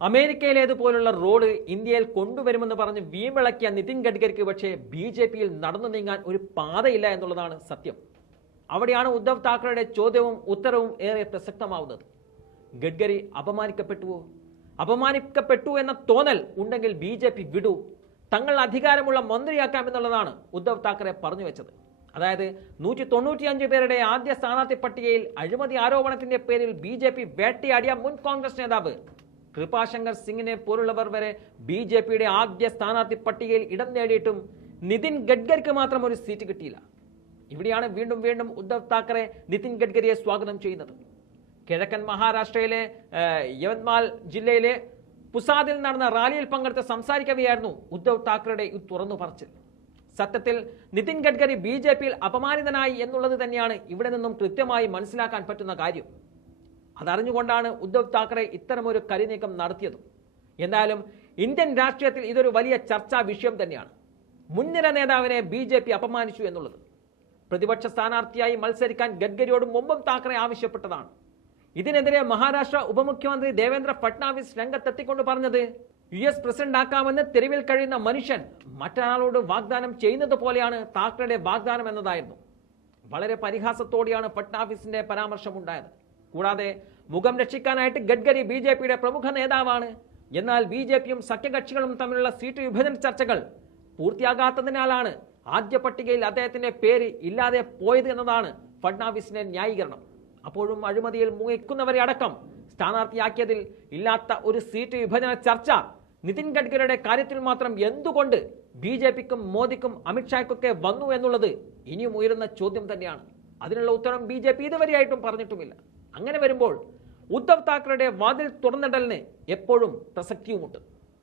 അമേരിക്കയിലേതുപോലുള്ള road ഇന്ത്യയിൽ കൊണ്ടുവരുമെന്ന് പറഞ്ഞ് വീമ്പിളക്കിയ നിതിൻ ഗഡ്കരിക്ക് പക്ഷേ ബി.ജെ.പിയിൽ നടന്നു നീങ്ങാൻ ഒരു പാതയില്ല എന്നുള്ളതാണ് സത്യം. അവിടെയാണ് ഉദ്ധവ് താക്കറെയുടെ ചോദ്യവും ഉത്തരവും ഏറെ പ്രസക്തമാവുന്നത്. ഗഡ്കരി അപമാനിക്കപ്പെട്ടുവോ? അപമാനിക്കപ്പെട്ടു എന്ന തോന്നൽ ഉണ്ടെങ്കിൽ ബി.ജെ.പി വിടൂ, തങ്ങൾ അധികാരമുള്ള മന്ത്രിയാക്കാമെന്നുള്ളതാണ് ഉദ്ധവ് താക്കറെ പറഞ്ഞു വെച്ചത്. അതായത് 195 പേരുടെ ആദ്യ സ്ഥാനാർത്ഥി പട്ടികയിൽ അഴിമതി ആരോപണത്തിന്റെ പേരിൽ ബി.ജെ.പി വേട്ടയാടിയ മുൻ കോൺഗ്രസ് നേതാവ് കൃപാശങ്കർ സിംഗിനെ പോലുള്ളവർ വരെ ബി.ജെ.പിയുടെ ആദ്യ സ്ഥാനാർത്ഥി പട്ടികയിൽ ഇടം നേടിയിട്ടും നിതിൻ ഗഡ്കരിക്ക് മാത്രം ഒരു സീറ്റ് കിട്ടിയില്ല. ഇവിടെയാണ് വീണ്ടും വീണ്ടും ഉദ്ധവ് താക്കറെ നിതിൻ ഗഡ്കരിയെ സ്വാഗതം ചെയ്യുന്നത്. കിഴക്കൻ മഹാരാഷ്ട്രയിലെ യവത്മാൽ ജില്ലയിലെ പുസാദിൽ നടന്ന റാലിയിൽ പങ്കെടുത്ത് സംസാരിക്കവെയായിരുന്നു ഉദ്ധവ് താക്കറെയുടെ തുറന്നു പറച്ചിൽ. സത്യത്തിൽ നിതിൻ ഗഡ്കരി ബി.ജെ.പിയിൽ അപമാനിതനായി എന്നുള്ളത് തന്നെയാണ് ഇവിടെ നിന്നും കൃത്യമായി മനസ്സിലാക്കാൻ പറ്റുന്ന കാര്യം. അതറിഞ്ഞുകൊണ്ടാണ് ഉദ്ധവ് താക്കറെ ഇത്തരമൊരു കരിനീക്കം നടത്തിയത്. എന്തായാലും ഇന്ത്യൻ രാഷ്ട്രീയത്തിൽ ഇതൊരു വലിയ ചർച്ചാ വിഷയം തന്നെയാണ്. മുൻനിര നേതാവിനെ ബി.ജെ.പി അപമാനിച്ചു എന്നുള്ളത്. പ്രതിപക്ഷ സ്ഥാനാർത്ഥിയായി മത്സരിക്കാൻ ഗഡ്കരിയോട് മുമ്പും താക്കറെ ആവശ്യപ്പെട്ടതാണ്. ഇതിനെതിരെ മഹാരാഷ്ട്ര ഉപമുഖ്യമന്ത്രി ദേവേന്ദ്ര ഫട്നാവിസ് രംഗത്തെത്തിക്കൊണ്ട് പറഞ്ഞത്, US പ്രസിഡന്റ് ആക്കാമെന്ന് തെരുവിൽ കഴിയുന്ന മനുഷ്യൻ മറ്റൊരാളോട് വാഗ്ദാനം ചെയ്യുന്നത് പോലെയാണ് താക്കറയുടെ വാഗ്ദാനം എന്നതായിരുന്നു. വളരെ പരിഹാസത്തോടെയാണ് ഫട്നാവിസിന്റെ പരാമർശമുണ്ടായത്. കൂടാതെ മുഖം രക്ഷിക്കാനായിട്ട് ഗഡ്കരി ബി.ജെ.പിയുടെ പ്രമുഖ നേതാവാണ്. എന്നാൽ ബി.ജെ.പിയും സഖ്യകക്ഷികളും തമ്മിലുള്ള സീറ്റ് വിഭജന ചർച്ചകൾ പൂർത്തിയാകാത്തതിനാലാണ് ആദ്യ പട്ടികയിൽ അദ്ദേഹത്തിന്റെ പേര് ഇല്ലാതെ പോയത് എന്നതാണ് ഫട്നാവിസിന്റെ ന്യായീകരണം. അപ്പോഴും അഴിമതിയിൽ മുങ്ങിക്കുന്നവരെ അടക്കം സ്ഥാനാർത്ഥിയാക്കിയതിൽ ഇല്ലാത്ത ഒരു സീറ്റ് വിഭജന ചർച്ച നിതിൻ ഗഡ്കരിയുടെ കാര്യത്തിൽ മാത്രം എന്തുകൊണ്ട് ബി.ജെ.പിക്കും മോദിക്കും അമിത്ഷായ്ക്കൊക്കെ വന്നു എന്നുള്ളത് ഇനിയും ഉയരുന്ന ചോദ്യം തന്നെയാണ്. അതിനുള്ള ഉത്തരം ബി.ജെ.പി ഇതുവരെയായിട്ടും പറഞ്ഞിട്ടുമില്ല. അങ്ങനെ വരുമ്പോൾ ഉദ്ധവ് താക്കറെയുടെ വാതിൽ തുറന്നിടലിന് എപ്പോഴും പ്രസക്തിയുമുണ്ട്.